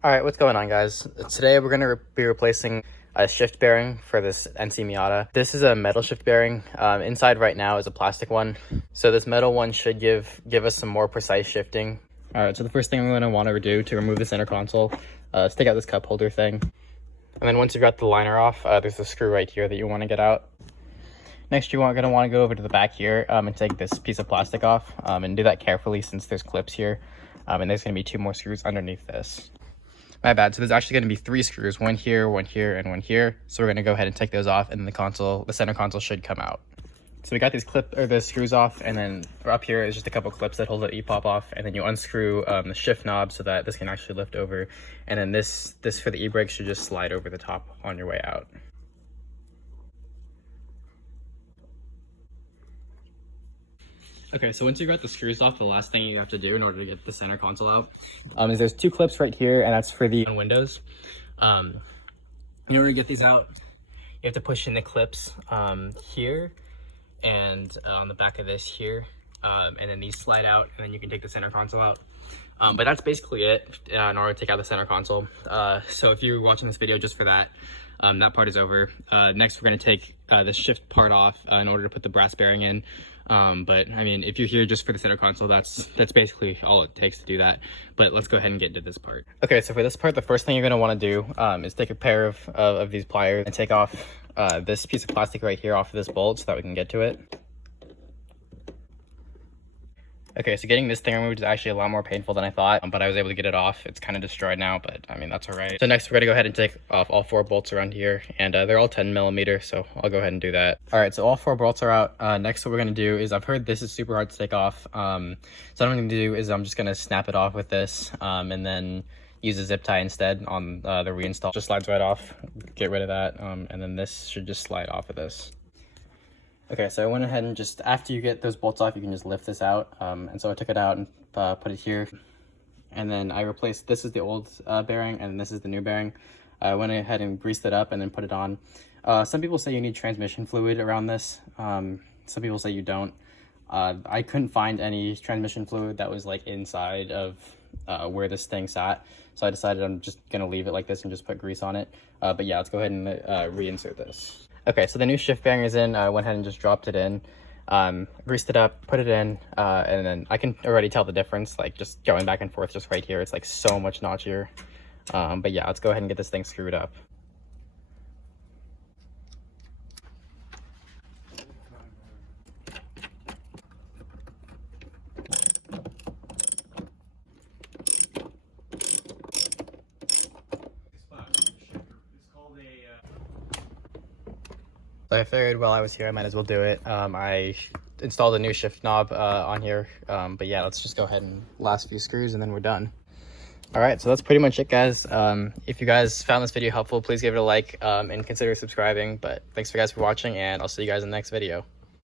Alright, what's going on, guys? Today we're going to be replacing a shift bearing for this NC Miata. This is a metal shift bearing. Inside right now is a plastic one. So this metal one should give us some more precise shifting. Alright, so the first thing I'm going to want to do to remove the center console is take out this cup holder thing. And then once you've got the liner off, there's a screw right here that you want to get out. Next, you're going to want to go over to the back here and take this piece of plastic off and do that carefully since there's clips here. And there's going to be 2 more screws underneath this. My bad. So there's actually going to be 3 screws, one here, and one here. So we're going to go ahead and take those off, and then the center console should come out. So we got the screws off, and then up here is just a couple clips that hold the e-pop off, and then you unscrew the shift knob so that this can actually lift over, and then this for the e-brake should just slide over the top on your way out. Okay, so once you got the screws off, the last thing you have to do in order to get the center console out is there's 2 clips right here, and that's for the windows. In order to get these out, you have to push in the clips here and on the back of this here, and then these slide out, and then you can take the center console out. But that's basically it in order to take out the center console. So if you're watching this video just for that, that part is over. Next, we're going to take the shift part off in order to put the brass bearing in. But I mean, if you're here just for the center console, that's basically all it takes to do that. But let's go ahead and get into this part. Okay, so for this part, the first thing you're going to want to do is take a pair of these pliers and take off this piece of plastic right here off of this bolt so that we can get to it. Okay, so getting this thing removed is actually a lot more painful than I thought, but I was able to get it off. It's kind of destroyed now, but I mean, that's all right. So next we're gonna go ahead and take off all 4 bolts around here, and they're all 10mm, so I'll go ahead and do that. All right, so all 4 bolts are out. Next, what we're gonna do is, I've heard this is super hard to take off. So what I'm gonna do is I'm just gonna snap it off with this, and then use a zip tie instead on the reinstall. Just slides right off, get rid of that, and then this should just slide off of this. Okay, so I went ahead and just, after you get those bolts off, you can just lift this out. And so I took it out and put it here. And then I replaced, this is the old bearing, and this is the new bearing. I went ahead and greased it up and then put it on. Some people say you need transmission fluid around this. Some people say you don't. I couldn't find any transmission fluid that was like inside of where this thing sat. So I decided I'm just gonna leave it like this and just put grease on it. But yeah, let's go ahead and reinsert this. Okay, so the new shift bearing is in. I went ahead and just dropped it in, greased it up, put it in, and then I can already tell the difference, like just going back and forth just right here. It's like so much notchier. But yeah, let's go ahead and get this thing screwed up. So I figured while I was here, I might as well do it. I installed a new shift knob on here, but yeah, let's just go ahead and last few screws and then we're done. All right, so that's pretty much it, guys. If you guys found this video helpful, please give it a like and consider subscribing. But thanks for watching, and I'll see you guys in the next video.